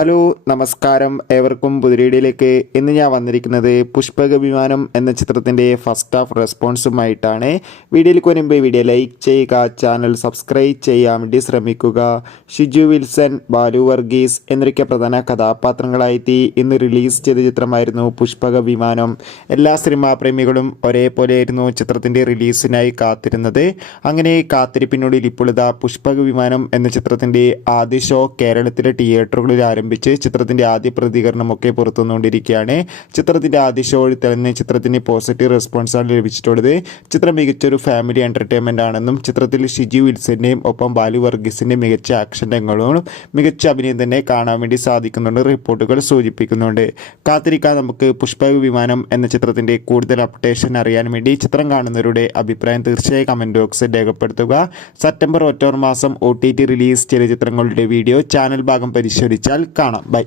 Hello നമസ്കാരം, ഏവർക്കും പുതിരീഡിയിലേക്ക്. ഇന്ന് ഞാൻ വന്നിരിക്കുന്നത് പുഷ്പക വിമാനം എന്ന ചിത്രത്തിൻ്റെ ഫസ്റ്റ് ഹാഫ് റെസ്പോൺസുമായിട്ടാണ്. വീഡിയോയിൽ വരുമ്പോൾ വീഡിയോ ലൈക്ക് ചെയ്യുക, ചാനൽ സബ്സ്ക്രൈബ് ചെയ്യാൻ വേണ്ടി ശ്രമിക്കുക. ഷിജു വിൽസൺ, ബാലു വർഗീസ് എന്നൊക്കെ പ്രധാന കഥാപാത്രങ്ങളായി ഇന്ന് റിലീസ് ചെയ്ത ചിത്രമായിരുന്നു പുഷ്പക വിമാനം. എല്ലാ സിനിമാ പ്രേമികളും ഒരേപോലെയായിരുന്നു ചിത്രത്തിൻ്റെ റിലീസിനായി കാത്തിരുന്നത്. അങ്ങനെ കാത്തിരിപ്പിനോടിൽ ഇപ്പോൾ ഇതാ പുഷ്പക വിമാനം എന്ന ചിത്രത്തിൻ്റെ ആദ്യ ഷോ കേരളത്തിലെ തിയേറ്ററുകളിൽ ആരംഭിച്ചു. ചിത്രത്തിൻ്റെ ആദ്യ പ്രതികരണമൊക്കെ പുറത്തുവന്നുകൊണ്ടിരിക്കുകയാണ്. ചിത്രത്തിൻ്റെ ആദ്യ ഷോയിൽ തന്നെ ചിത്രത്തിന് പോസിറ്റീവ് റെസ്പോൺസാണ് ലഭിച്ചിട്ടുള്ളത്. ചിത്രം മികച്ചൊരു ഫാമിലി എൻ്റർടൈൻമെൻ്റ് ആണെന്നും ചിത്രത്തിൽ ഷിജു വിൽസൻ്റെയും ഒപ്പം ബാലു വർഗീസിൻ്റെയും മികച്ച ആക്ഷൻ രംഗങ്ങളും മികച്ച അഭിനയം തന്നെ കാണാൻ വേണ്ടി സാധിക്കുന്നുണ്ട് റിപ്പോർട്ടുകൾ സൂചിപ്പിക്കുന്നുണ്ട്. കാത്തിരിക്കാൻ നമുക്ക് പുഷ്പക വിമാനം എന്ന ചിത്രത്തിൻ്റെ കൂടുതൽ അപ്ഡേഷൻ അറിയാൻ വേണ്ടി. ചിത്രം കാണുന്നവരുടെ അഭിപ്രായം തീർച്ചയായും കമൻറ്റ് ബോക്സിൽ രേഖപ്പെടുത്തുക. സെപ്റ്റംബർ ഒക്ടോബർ മാസം OTT റിലീസ് ചെയ്ത ചിത്രങ്ങളുടെ വീഡിയോ ചാനൽ ഭാഗം പരിശോധിച്ചാൽ കാണാം. ബൈ.